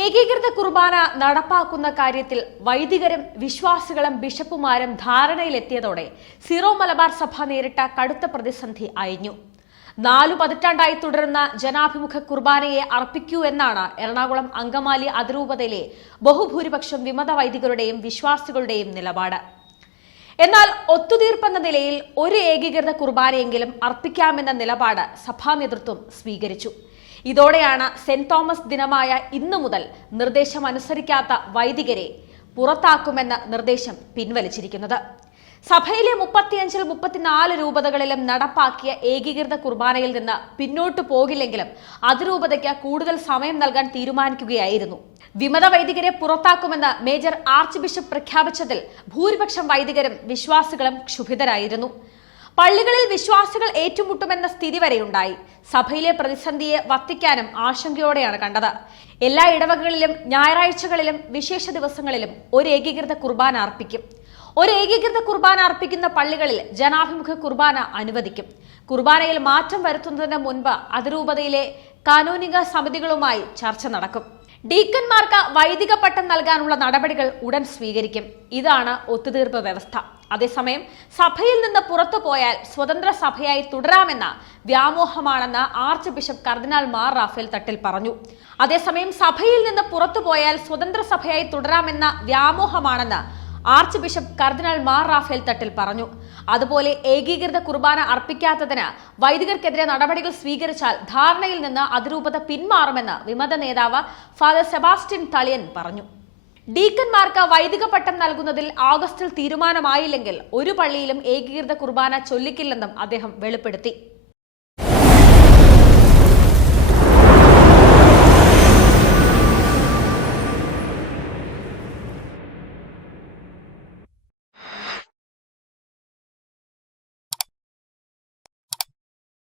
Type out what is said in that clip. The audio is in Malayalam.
ഏകീകൃത കുർബാന നടപ്പാക്കുന്ന കാര്യത്തിൽ വൈദികരും വിശ്വാസികളും ബിഷപ്പുമാരും ധാരണയിലെത്തിയതോടെ സീറോ മലബാർ സഭ നേരിട്ട കടുത്ത പ്രതിസന്ധി അയഞ്ഞു. 4 പതിറ്റാണ്ടായി തുടരുന്ന ജനാഭിമുഖ കുർബാനയെ അർപ്പിക്കൂ എന്നാണ് എറണാകുളം അങ്കമാലി അതിരൂപതയിലെ ബഹുഭൂരിപക്ഷം വിമത വൈദികരുടെയും വിശ്വാസികളുടെയും നിലപാട്. എന്നാൽ ഒത്തുതീർപ്പെന്ന നിലയിൽ ഒരു ഏകീകൃത കുർബാനയെങ്കിലും അർപ്പിക്കാമെന്ന നിലപാട് സഭാ നേതൃത്വം സ്വീകരിച്ചു. ഇതോടെയാണ് സെന്റ് തോമസ് ദിനമായ ഇന്നു മുതൽ നിർദ്ദേശം അനുസരിക്കാത്ത വൈദികരെ പുറത്താക്കുമെന്ന നിർദ്ദേശം പിൻവലിച്ചിരിക്കുന്നത്. സഭയിലെ 35-ൽ 34 രൂപതകളിലും നടപ്പാക്കിയ ഏകീകൃത കുർബാനയിൽ നിന്ന് പിന്നോട്ടു പോകില്ലെങ്കിലും അതിരൂപതയ്ക്ക് കൂടുതൽ സമയം നൽകാൻ തീരുമാനിക്കുകയായിരുന്നു. വിമത വൈദികരെ പുറത്താക്കുമെന്ന് മേജർ ആർച്ച് ബിഷപ്പ് പ്രഖ്യാപിച്ചതിൽ ഭൂരിപക്ഷം വൈദികരും വിശ്വാസികളും ക്ഷുഭിതരായിരുന്നു. പള്ളികളിൽ വിശ്വാസികൾ ഏറ്റുമുട്ടുമെന്ന സ്ഥിതി വരെയുണ്ടായി. സഭയിലെ പ്രതിസന്ധിയെ വത്തിക്കാനും ആശങ്കയോടെയാണ് കണ്ടത്. എല്ലാ ഇടവകകളിലും ഞായറാഴ്ചകളിലും വിശേഷ ദിവസങ്ങളിലും ഒരു ഏകീകൃത കുർബാന അർപ്പിക്കും. ഒരു ഏകീകൃത കുർബാന അർപ്പിക്കുന്ന പള്ളികളിൽ ജനാഭിമുഖ കുർബാന അനുവദിക്കും. കുർബാനയിൽ മാറ്റം വരുത്തുന്നതിന് മുൻപ് അതിരൂപതയിലെ കാനോനിക സമിതികളുമായി ചർച്ച നടക്കും. ഡീക്കന്മാർക്ക് വൈദിക പട്ടം നൽകാനുള്ള നടപടികൾ ഉടൻ സ്വീകരിക്കും. ഇതാണ് ഒത്തുതീർപ്പ് വ്യവസ്ഥ. അതേസമയം സഭയിൽ നിന്ന് പുറത്തു പോയാൽ സ്വതന്ത്ര സഭയായി തുടരാമെന്ന വ്യാമോഹമാണെന്ന് ആർച്ച് ബിഷപ്പ് കർദിനാൾ മാർ റാഫേൽ തട്ടിൽ പറഞ്ഞു. അതേസമയം സഭയിൽ നിന്ന് പുറത്തു പോയാൽ സ്വതന്ത്ര സഭയായി തുടരാമെന്ന വ്യാമോഹമാണെന്ന് ആർച്ച് ബിഷപ്പ് കർദിനാൾ മാർ റാഫേൽ തട്ടിൽ പറഞ്ഞു. അതുപോലെ ഏകീകൃത കുർബാന അർപ്പിക്കാത്തതിന് വൈദികർക്കെതിരെ നടപടികൾ സ്വീകരിച്ചാൽ ധാരണയിൽ നിന്ന് അതിരൂപത പിന്മാറുമെന്ന് വിമത നേതാവ് ഫാദർ സെബാസ്റ്റ്യൻ തളിയൻ പറഞ്ഞു. ഡീക്കന്മാർക്ക് വൈദിക പട്ടം നൽകുന്നതിൽ ഓഗസ്റ്റിൽ തീരുമാനമായില്ലെങ്കിൽ ഒരു പള്ളിയിലും ഏകീകൃത കുർബാന ചൊല്ലിക്കില്ലെന്നും അദ്ദേഹം വെളിപ്പെടുത്തി.